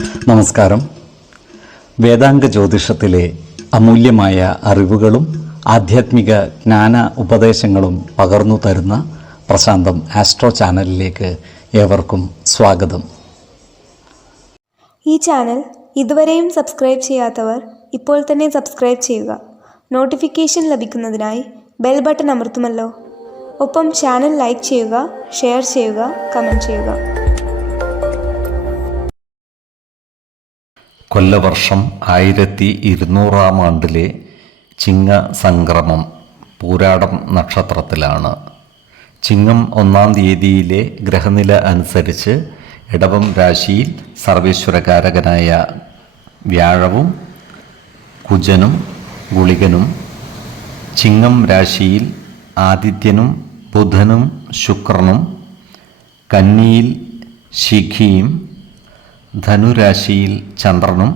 നമസ്കാരം. വേദാംഗ ജ്യോതിഷത്തിലെ അമൂല്യമായ അറിവുകളും ആധ്യാത്മിക ജ്ഞാന ഉപദേശങ്ങളും പകർന്നു തരുന്ന പ്രശാന്തം ആസ്ട്രോ ചാനലിലേക്ക് ഏവർക്കും സ്വാഗതം. ഈ ചാനൽ ഇതുവരെയും സബ്സ്ക്രൈബ് ചെയ്യാത്തവർ ഇപ്പോൾ തന്നെ സബ്സ്ക്രൈബ് ചെയ്യുക. നോട്ടിഫിക്കേഷൻ ലഭിക്കുന്നതിനായി ബെൽ ബട്ടൺ അമർത്തുമല്ലോ. ഒപ്പം ചാനൽ ലൈക്ക് ചെയ്യുക, ഷെയർ ചെയ്യുക, കമൻറ്റ് ചെയ്യുക. കൊല്ലവർഷം 1200 ആണ്ടിലെ ചിങ്ങ സംക്രമം പൂരാടം നക്ഷത്രത്തിലാണ്. ചിങ്ങം 1-ാം തീയതിയിലെ ഗ്രഹനില അനുസരിച്ച് ഇടവം രാശിയിൽ സർവേശ്വരകാരകനായ വ്യാഴവും കുജനും ഗുളികനും, ചിങ്ങം രാശിയിൽ ആദിത്യനും ബുധനും ശുക്രനും, കന്നിയിൽ ശിഖിയും, ധനുരാശിയിൽ ചന്ദ്രനും,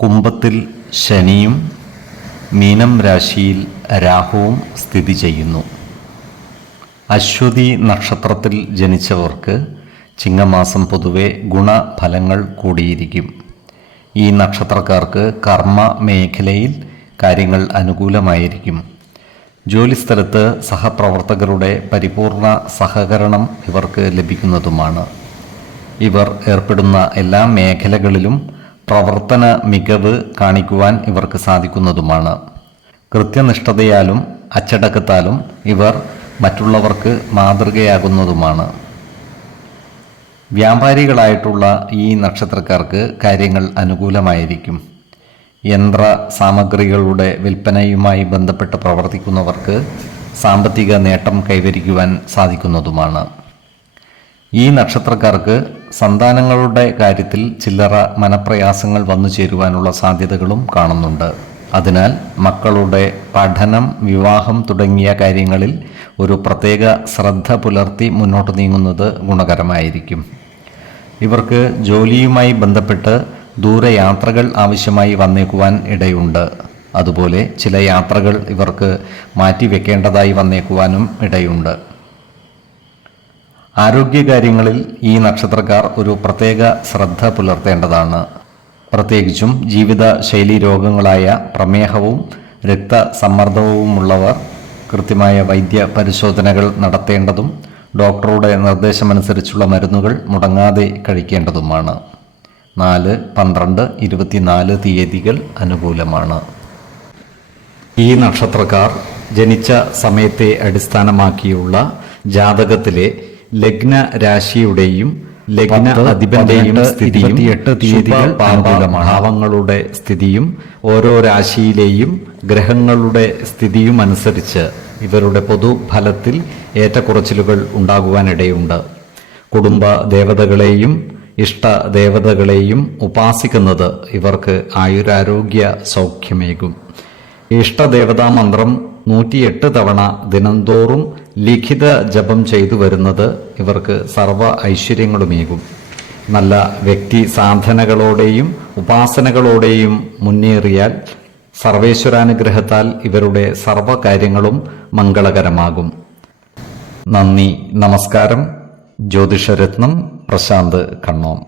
കുംഭത്തിൽ ശനിയും, മീനം രാശിയിൽ രാഹുവും സ്ഥിതി ചെയ്യുന്നു. അശ്വതി നക്ഷത്രത്തിൽ ജനിച്ചവർക്ക് ചിങ്ങമാസം പൊതുവെ ഗുണഫലങ്ങൾ കൂടിയിരിക്കും. ഈ നക്ഷത്രക്കാർക്ക് കർമ്മ മേഖലയിൽ കാര്യങ്ങൾ അനുകൂലമായിരിക്കും. ജോലിസ്ഥലത്ത് സഹപ്രവർത്തകരുടെ പരിപൂർണ സഹകരണം ഇവർക്ക് ലഭിക്കുന്നതുമാണ്. ഇവർ ഏർപ്പെടുന്ന എല്ലാ മേഖലകളിലും പ്രവർത്തന മികവ് കാണിക്കുവാൻ ഇവർക്ക് സാധിക്കുന്നതുമാണ്. കൃത്യനിഷ്ഠതയാലും അച്ചടക്കത്താലും ഇവർ മറ്റുള്ളവർക്ക് മാതൃകയാകുന്നതുമാണ്. വ്യാപാരികളായിട്ടുള്ള ഈ നക്ഷത്രക്കാർക്ക് കാര്യങ്ങൾ അനുകൂലമായിരിക്കും. യന്ത്ര സാമഗ്രികളുടെ വിൽപ്പനയുമായി ബന്ധപ്പെട്ട് പ്രവർത്തിക്കുന്നവർക്ക് സാമ്പത്തിക നേട്ടം കൈവരിക്കുവാൻ സാധിക്കുന്നതുമാണ്. ഈ നക്ഷത്രക്കാർക്ക് സന്താനങ്ങളുടെ കാര്യത്തിൽ ചില്ലറ മനപ്രയാസങ്ങൾ വന്നു ചേരുവാനുള്ള സാധ്യതകളും കാണുന്നുണ്ട്. അതിനാൽ മക്കളുടെ പഠനം, വിവാഹം തുടങ്ങിയ കാര്യങ്ങളിൽ ഒരു പ്രത്യേക ശ്രദ്ധ പുലർത്തി മുന്നോട്ട് നീങ്ങുന്നത് ഗുണകരമായിരിക്കും. ഇവർക്ക് ജോലിയുമായി ബന്ധപ്പെട്ട് ദൂരയാത്രകൾ ആവശ്യമായി വന്നേക്കുവാൻ ഇടയുണ്ട്. അതുപോലെ ചില യാത്രകൾ ഇവർക്ക് മാറ്റിവെക്കേണ്ടതായി വന്നേക്കുവാനും ഇടയുണ്ട്. ആരോഗ്യകാര്യങ്ങളിൽ ഈ നക്ഷത്രക്കാർ ഒരു പ്രത്യേക ശ്രദ്ധ പുലർത്തേണ്ടതാണ്. പ്രത്യേകിച്ചും ജീവിതശൈലി രോഗങ്ങളായ പ്രമേഹവും രക്തസമ്മർദ്ദവുമുള്ളവർ കൃത്യമായ വൈദ്യ പരിശോധനകൾ നടത്തേണ്ടതും ഡോക്ടറുടെ നിർദ്ദേശമനുസരിച്ചുള്ള മരുന്നുകൾ മുടങ്ങാതെ കഴിക്കേണ്ടതുമാണ്. 4, 12, 24 തീയതികൾ അനുകൂലമാണ്. ഈ നക്ഷത്രക്കാർ ജനിച്ച സമയത്തെ അടിസ്ഥാനമാക്കിയുള്ള ജാതകത്തിലെ ലഗ്ന രാശിയുടെയും ലഗ്ന അധിപന്റെയും സ്ഥിതിയും 28 തീയതികൾ അനുകൂലമാണ്. ഭാവങ്ങളുടെ സ്ഥിതിയും ഓരോ രാശിയിലെയും ഗ്രഹങ്ങളുടെ സ്ഥിതിയും അനുസരിച്ച് ഇവരുടെ പൊതുഫലത്തിൽ ഏറ്റക്കുറച്ചിലുകൾ ഉണ്ടാകുവാനിടയുണ്ട്. കുടുംബ ദേവതകളെയും ഇഷ്ടദേവതകളെയും ഉപാസിക്കുന്നത് ഇവർക്ക് ആയുരാരോഗ്യ സൗഖ്യമേകും. ഇഷ്ടദേവതാ മന്ത്രം 108 തവണ ദിനംതോറും ലിഖിത ജപം ചെയ്തു വരുന്നത് ഇവർക്ക് സർവ ഐശ്വര്യങ്ങളുമേകും. നല്ല വ്യക്തി സാധനകളോടെയും ഉപാസനകളോടെയും മുന്നേറിയാൽ സർവേശ്വരാനുഗ്രഹത്താൽ ഇവരുടെ സർവകാര്യങ്ങളും മംഗളകരമാകും. നന്ദി, നമസ്കാരം. ജ്യോതിഷരത്നം പ്രശാന്ത് കണ്ണോം.